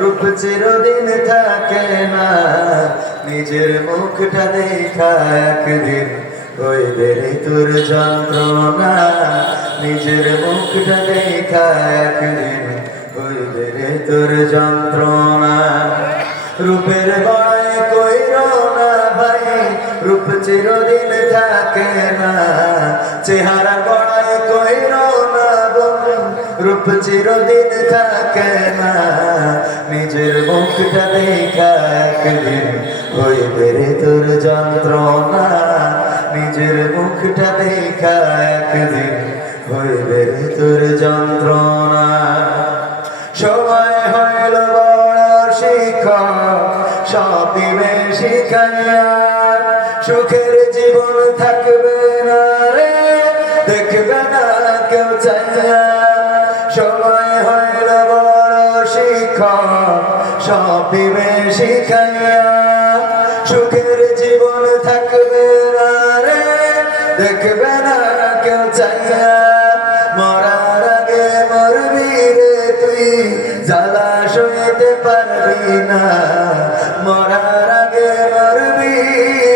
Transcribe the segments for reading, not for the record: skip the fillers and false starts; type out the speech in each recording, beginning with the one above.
রূপ চিরদিন থাকে না, নিজের মুখটা দেখা একদিন হইবে রে তোর যন্ত্রণা। নিজের মুখটা দেখা একদিন হইবে রে তোর যন্ত্রণা। রূপের বড়াই কইরো না ভাই, রূপ চিরদিন থাকে না। চেহারা বড়াই কইরো না বন্ধু, রূপ চিরদিন থাকে না। নিজের মুখটা দেখা একদিন হইবে রে তোর যন্ত্রণা। নিজের মুখটা দেখা একদিন হইবে রে তোর যন্ত্রণা। সময় হইল বড় শিক্ষক, সব দিবে শিখাইয়া। সুখের জীবন থাকবে না রে, দেখবে না কেউ চাইয়া। সময় হইল বড় শিক্ষক, সব দিবে শিখাইয়া। সুখের জীবন থাকবে না রে, দেখবে না কেউ চাইয়া। মরার আগে মরবি রে তুই, জ্বালা সইতে পারবি না। মরার আগে মরবি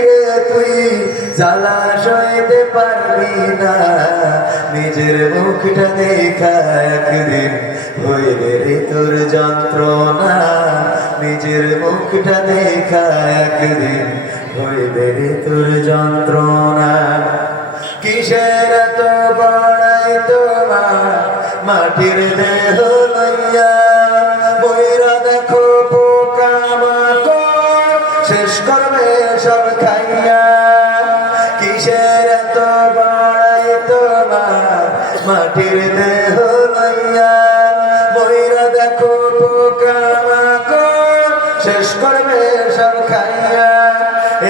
রে তুই, জ্বালা সইতে পারবি না। নিজের মুখটা দেখা একদিন হইবে রে তোর যন্ত্রণা। নিজের মুখটা দেখা একদিন হইবে রে তোর যন্ত্রণা। কিসের এত বড়াই তোমার মাটির দেহ লইয়া, বইরা দেখো পোকামাকড় শেষ করবে সব খাইয়া। কিসের এত বড়াই তোমার মাটির দেহ লইয়া, বইরা দেখো পোকামাকড় শেষ করবে সব খাইয়া।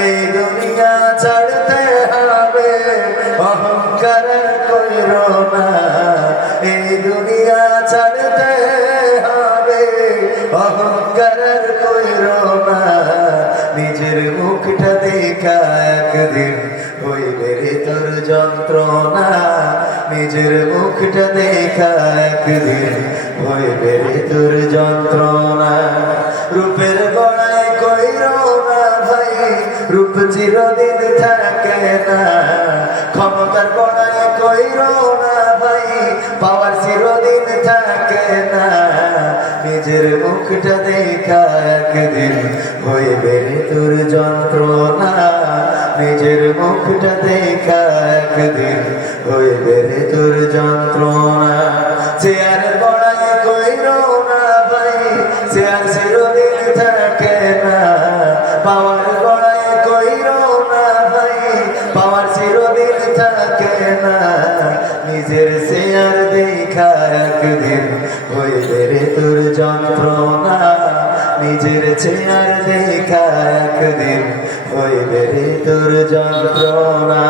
এই দুনিয়া ছাড়তে হবে, অহংকার কইরো না। এই দুনিয়া ছাড়তে হবে, অহংকার কইরো না। নিজের মুখটা দেখা একদিন হইবে রে তোর যন্ত্রণা। নিজের মুখটা দেখা একদিন হইবে রে তোর যন্ত্রণা। রূপের বড়াই কইরো না ভাই, রূপ চিরদিন থাকে না। ক্ষমতার বড়াই কইরো না ভাই, পাওয়ার চিরদিন থাকে না। নিজের মুখটা দেখা একদিন হইবে রে তোর যন্ত্রণা। নিজের মুখটা দেখা একদিন হইবে রে তোর যন্ত্রণা। চেয়ারের বড়াই কইরো না ভাই, চেয়ার চিরদিন থাকে না। পাওয়ার বড়াই কইরো না ভাই, পাওয়ার চিরদিন থাকে না। নিজের চেয়ার দেখা একদিন হইবে রে তোর যন্ত্রণা। নিজের চেয়ার দেখা একদিন হইবে রে তোর যন্ত্রণা।